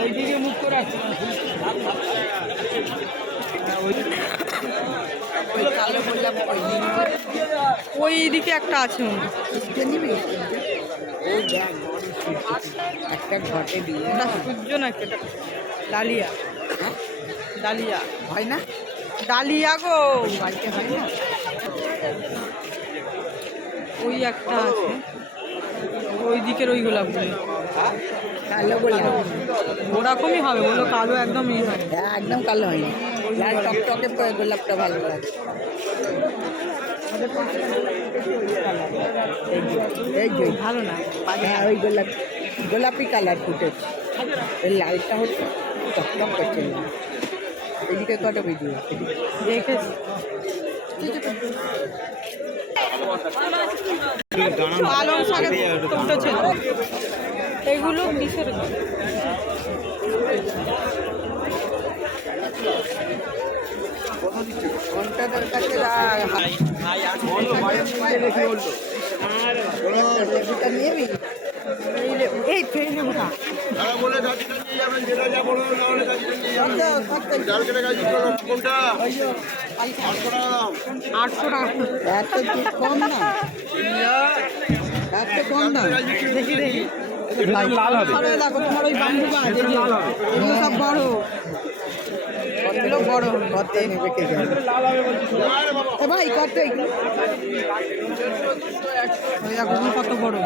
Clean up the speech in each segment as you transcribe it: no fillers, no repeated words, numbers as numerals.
ওইদিকে মুখ করে আছে। ওই দিকে একটা আছে একটা ঘটে দিয়ে সূর্য নাকি ডালিয়া। ডালিয়া হয় না, ডালিয়া গো, বাড়িতে হয় না। ওই একটা আছে ওই দিকের ওই গোলাপগুলো কালো গোলাপ ওরকমই হবে, বলো কালো একদম ইয়ে হয়। হ্যাঁ, একদম কালো হয়নি, লাল টকটকে গোলাপটা ভালো লাগে। এই যে ভালো না, হ্যাঁ, ওই গোলাপি কালার ফুটেছে, এই লালটা হচ্ছে টকটক করছে। এদিকে কটা ভিডিও দেখেছি। পালং শাকের উঠেছে এগুলো কিসের? ঘন্টাটার কাছে নিবি এই ট্রেন লেবুটা আটশো টাকা। এত কম না, এত কম না। দেখি দেখি লাল হবে। দেখো তোমার ওই বাম্বু গাছ এগুলো সব বড়, এগুলো বড়। কত নেবে কে জানে? এ ভাই কত? ওই দেখো তুমি কত বড়,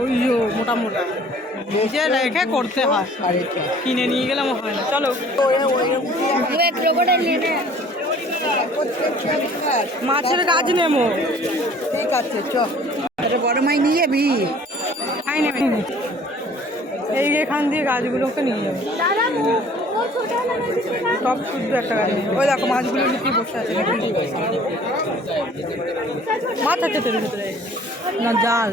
ওই মোটা মোটা নিজে রেখে করতে হয়, কিনে নিয়ে গেলে হয় না। চলো মাছের গাছ নেবো। ঠিক আছে, চ বড় মাই নিয়ে যাবি। খাই নেবে এই এখান দিয়ে গাছগুলোকে নিয়ে যাবে। সব শুদ্ধ একটা গাছ নেই। ওই দেখো মাছগুলো নিতে বসে আছে নাকি? মাছ আছে তোর ভিতরে না জাল?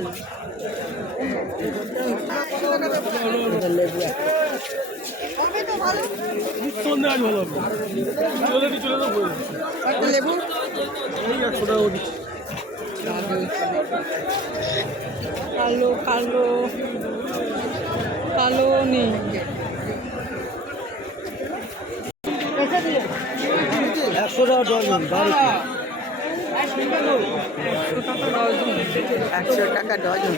লেবু কালো কালো কালো নেই। 100 টাকা ডজন, 100 টাকা ডজন। 100 টাকা ডজন।